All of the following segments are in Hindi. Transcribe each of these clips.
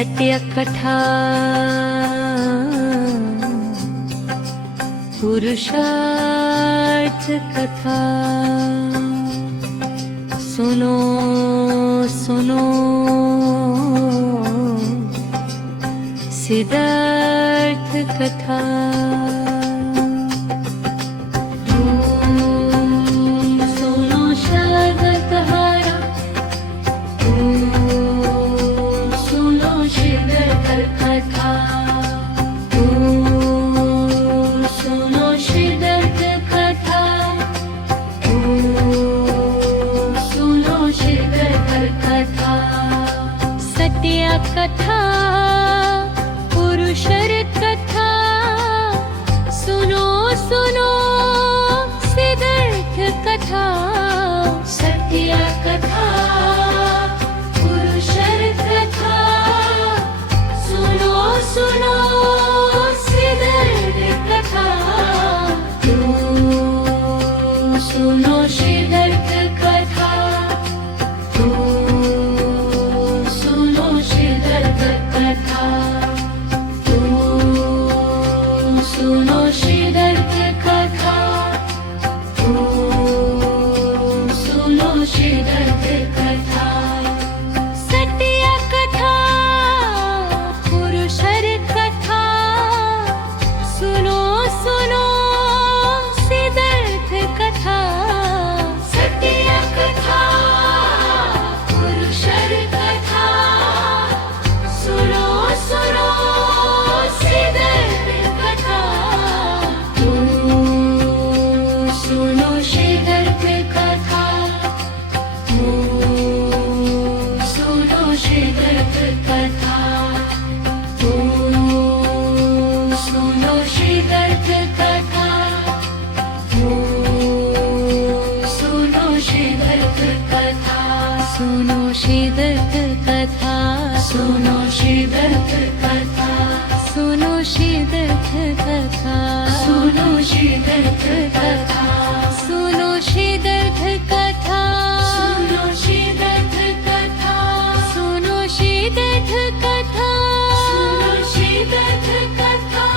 सत्य कथा पुरुषार्थ कथा। सुनो सुनो सिद्धार्थ कथा। सुनो शरदहारा, सुनो सिद्धार्थ कथा। सुनो सिद्धार्थ कथा, सुनो सिद्धार्थ कथा। सत्य कथा पुरुषर कथा। सुनो सुनो सिद्धार्थ कथा। सत्य कथा पुरुषर कथा। सुनो सुनो सिद्धार्थ कथा। सुनो सिद्धार्थ कथा। सुनो सिद्धार्थ कथा। सुनो सिद्धार्थ कथा। सुनो सिद्धार्थ कथा। सत्य कथा पुरुषर कथा। सुनो सुनो सिद्धार्थ कथा। सत्य कथा पुरुषर कथा। सुनो सुनो सिद्धार्थ कथा। सुनो सिद्धार्थ कथा। सुनो सिद्धार्थ कथा। सुनो सिद्धार्थ कथा। सुनो सिद्धार्थ कथा। सुनो सिद्धार्थ कथा। सुनो सिद्धार्थ कथा। सुनो सिद्धार्थ कथा। सुनो सिद्धार्थ कथा। सुनो सिद्धार्थ कथा। सुनो सिद्धार्थ कथा। सुनो सिद्धार्थ कथा।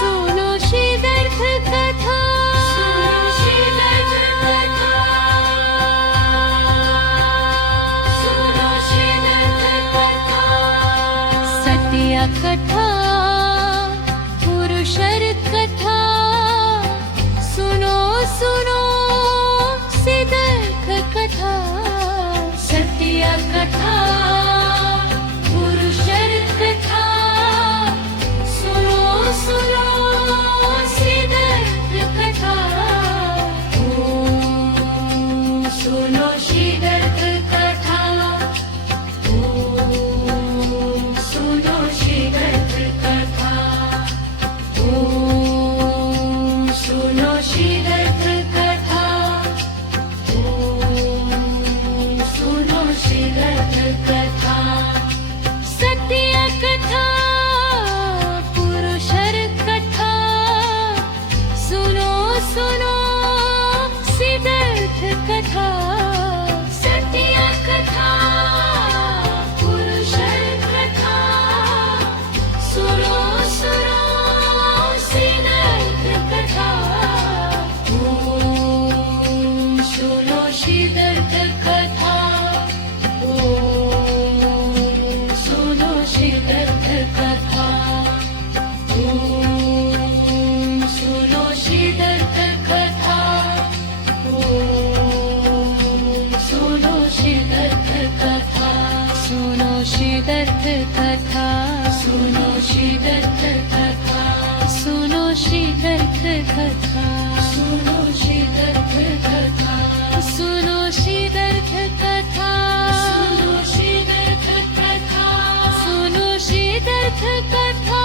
सुनो सिद्धार्थ कथा। सुनो सिद्धार्थ कथा। सुनो सिद्धार्थ कथा। सत्य कथा पुरुषर कथा। सुनो सुनो सिद्धार्थ कथा। सत्य कथा पुरुषर कथा। सुनो सुनो सिद्धार्थ कथा। सुनो सिद्धार्थ कथा। सुनो सिद्धार्थ कथा। सुनो सिद्धार्थ कथा। सुनो सिद्धार्थ कथा। सत्य कथा पुरुषर कथा। सुनो सुनो सिद्धार्थ कथा। सत्य कथा पुरुषर कथा। सुनो सुनो सिद्धार्थ कथा। सुनो सिद्धार्थ कथा। सुनो सिद्धार्थ कथा। सुनो सिद्धार्थ कथा। सुनो सिद्धार्थ कथा। सुनो सिद्धार्थ कथा। सुनो सिद्धार्थ कथा। सुनो सिद्धार्थ कथा। सुनो सिद्धार्थ कथा। सुनो सिद्धार्थ कथा। सुनो सिद्धार्थ कथा। सुनो सिद्धार्थ कथा। सुनो सिद्धार्थ कथा।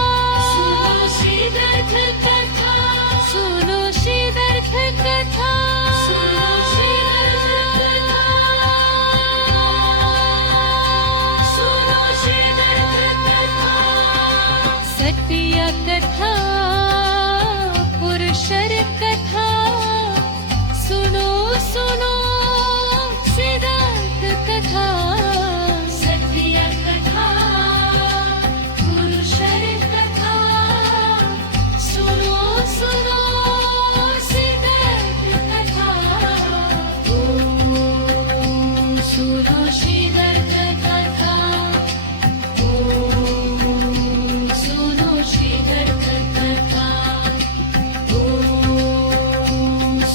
सुनो सिद्धार्थ कथा। सुनो सिद्धार्थ कथा। सुनो सिद्धार्थ कथा। सत्य कथा पुरुषर कथा। सुनो सुनो सिद्धार्थ कथा। सत्य कथा सुनो श्रीदत्त कथा सुनो श्रीदत्त कथा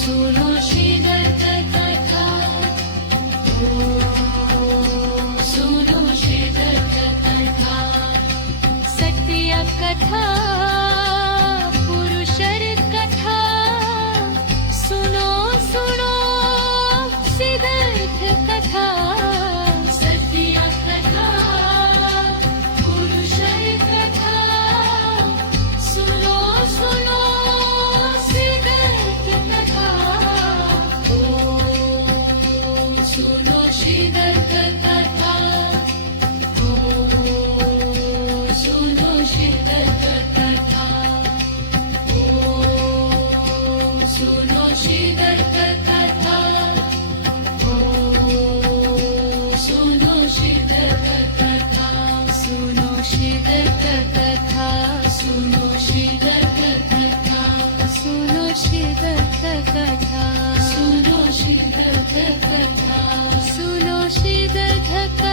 सुनो श्रीदत्त कथा सुनो श्रीदत्त कथा सत्य कथा पुरुषर कथा सुनो सुनो सिद्धार्थ कथा सत्य कथा पुरुषर कथा सुनो सुनो सिद्धार्थ कथा सुनो सिद्धार्थ कथा सुनो सिद्धार्थ कथा सुनो सिद्धार्थ कथा सुनो सिद्धार्थ कथा सुनो सिद्धार्थ कथा सुनो सिद्धार्थ कथा सुनो सिद्धार्थ कथा सुनो सिद्धार्थ कथा सुनो सिद्धार्थ कथा